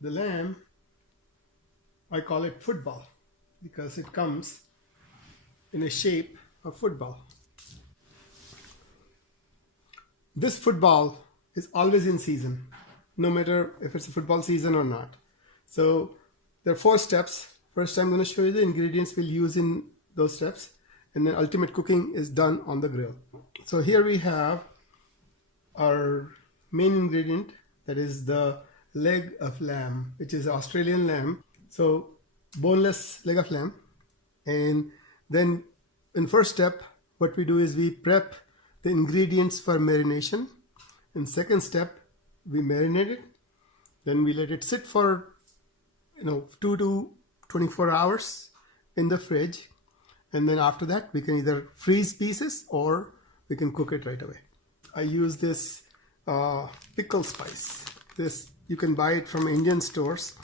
The lamb, I call it football because it comes in a shape of football. This football is always in season, no matter if it's a football season or not. So there are 4 steps. First, I'm going to show you the ingredients we'll use in those steps, and then ultimate cooking is done on the grill. So here we have our main ingredient, that is the leg of lamb, which is Australian lamb. So boneless leg of lamb. And then in first step, what we do is we prep the ingredients for marination. In second step, we marinate it. Then we let it sit for 2 to 24 hours in the fridge. And then after that, we can either freeze pieces or we can cook it right away. I use this pickle spice. This you can buy it from Indian stores.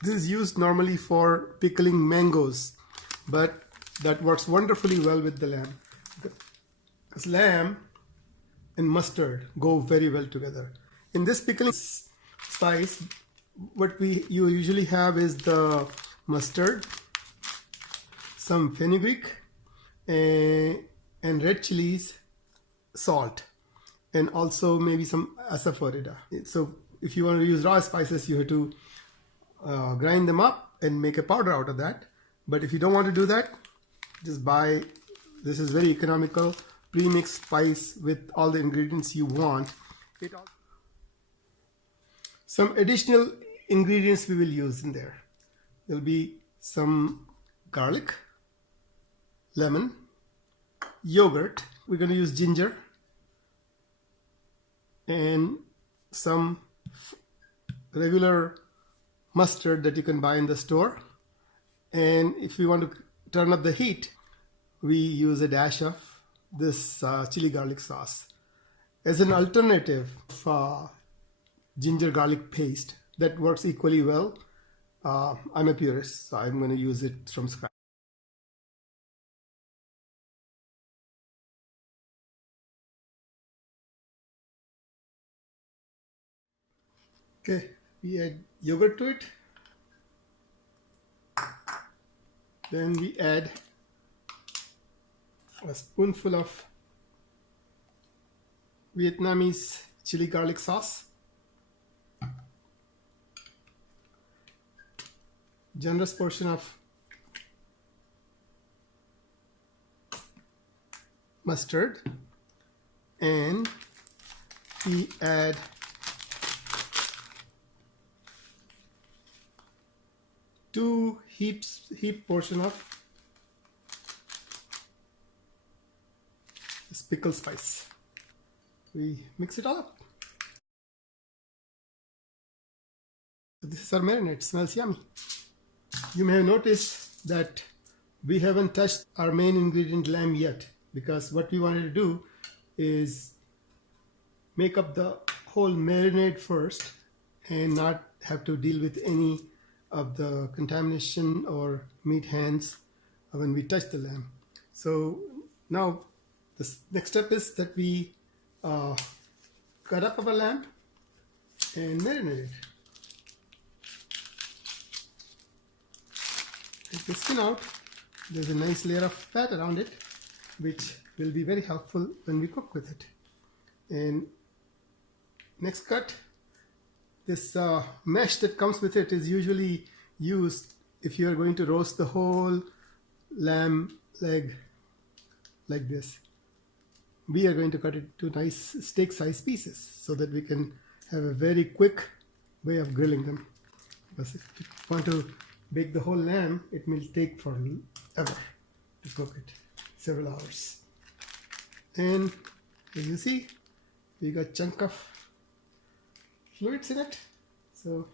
This is used normally for pickling mangoes, but that works wonderfully well with the lamb. Because lamb and mustard go very well together. In this pickling spice, what you usually have is the mustard, some fenugreek, and red chilies, salt, and also maybe some asafoetida. So if you want to use raw spices, you have to grind them up and make a powder out of that. But if you don't want to do that, just buy, this is very economical, pre-mixed spice with all the ingredients you want. Some additional ingredients we will use in there. There will be some garlic, lemon, yogurt. We're going to use ginger and some regular mustard that you can buy in the store. And if we want to turn up the heat, we use a dash of this chili garlic sauce as an alternative for ginger garlic paste that works equally well. I'm a purist, so I'm going to use it from scratch. Okay, we add yogurt to it. Then we add a spoonful of Vietnamese chili garlic sauce, generous portion of mustard, and we add two heap portion of this pickle spice. We mix it all up. So this is our marinade. It smells yummy. You may have noticed that we haven't touched our main ingredient lamb yet, because what we wanted to do is make up the whole marinade first and not have to deal with any of the contamination or meat hands when we touch the lamb. So now the next step is that we cut up our lamb and marinate it. Take the skin out. There's a nice layer of fat around it, which will be very helpful when we cook with it. And next cut, this mesh that comes with it is usually used if you are going to roast the whole lamb leg like this. We are going to cut it to nice steak size pieces so that we can have a very quick way of grilling them. Because if you want to bake the whole lamb, it will take forever to cook it, several hours. And as you see, we got a chunk of fluids in it, so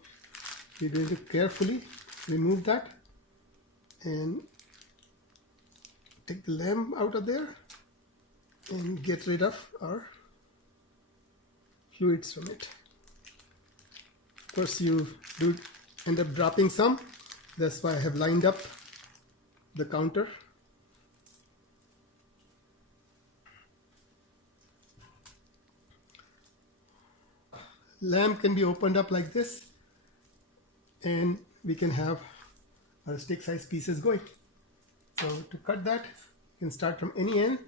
we're going to carefully remove that and take the lamb out of there and get rid of our fluids from it. Of course, you do end up dropping some. That's why I have lined up the counter. Lamb can be opened up like this, and we can have our steak size pieces going. So to cut that, you can start from any end.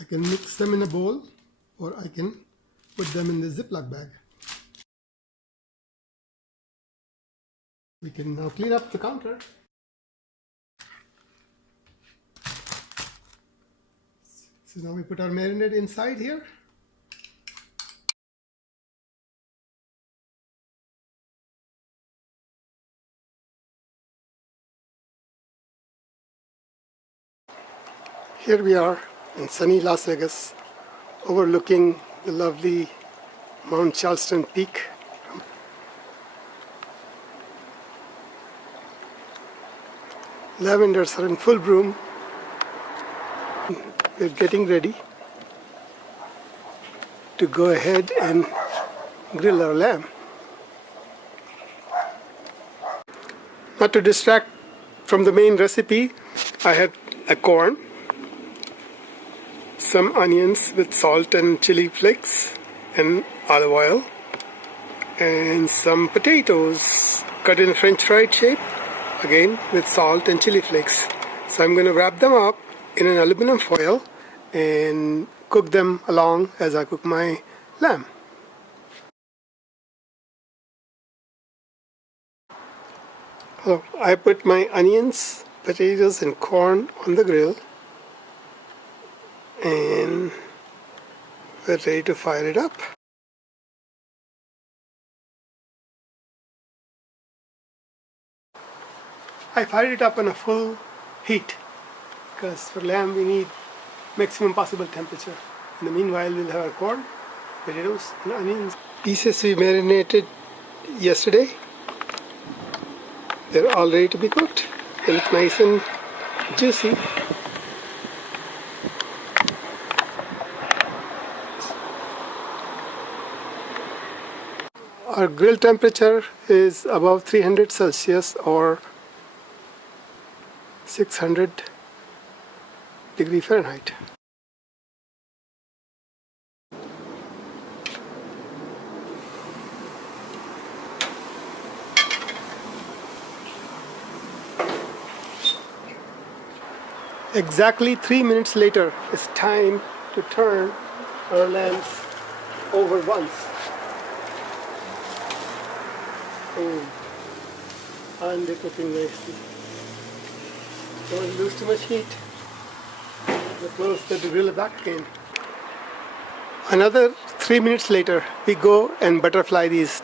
I can mix them in a bowl, or I can put them in the Ziploc bag. We can now clean up the counter. So now we put our marinade inside here. Here we are in sunny Las Vegas, overlooking the lovely Mount Charleston Peak. Lavenders are in full bloom. We're getting ready to go ahead and grill our lamb. Not to distract from the main recipe, I have a corn, some onions with salt and chili flakes and olive oil, and some potatoes cut in French fried shape, again with salt and chili flakes. So I'm going to wrap them up in an aluminum foil and cook them along as I cook my lamb. So I put my onions, potatoes and corn on the grill, and we're ready to fire it up. I fired it up on a full heat because for lamb we need maximum possible temperature. In the meanwhile, we'll have our corn, potatoes and onions. Pieces we marinated yesterday, they're all ready to be cooked. They look nice and juicy. Our grill temperature is above 300 Celsius or 600 degree Fahrenheit. Exactly 3 minutes later, it's time to turn our lambs over once. And they're cooking nicely. Don't lose too much heat. We'll close the grill back again. Another 3 minutes later, we go and butterfly these.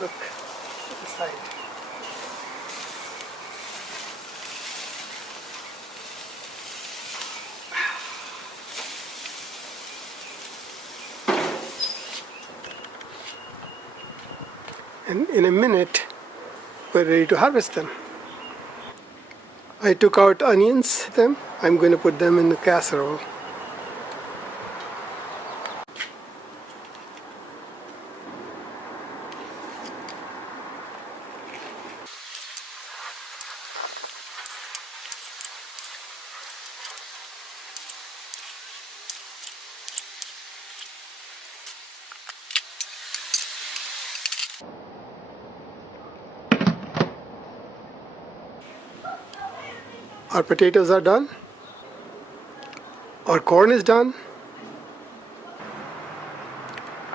Look at the side. And in a minute, we're ready to harvest them. I took out onions. I'm going to put them in the casserole. Our potatoes are done. Our corn is done.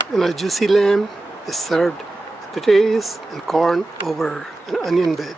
And our juicy lamb is served with potatoes and corn over an onion bed.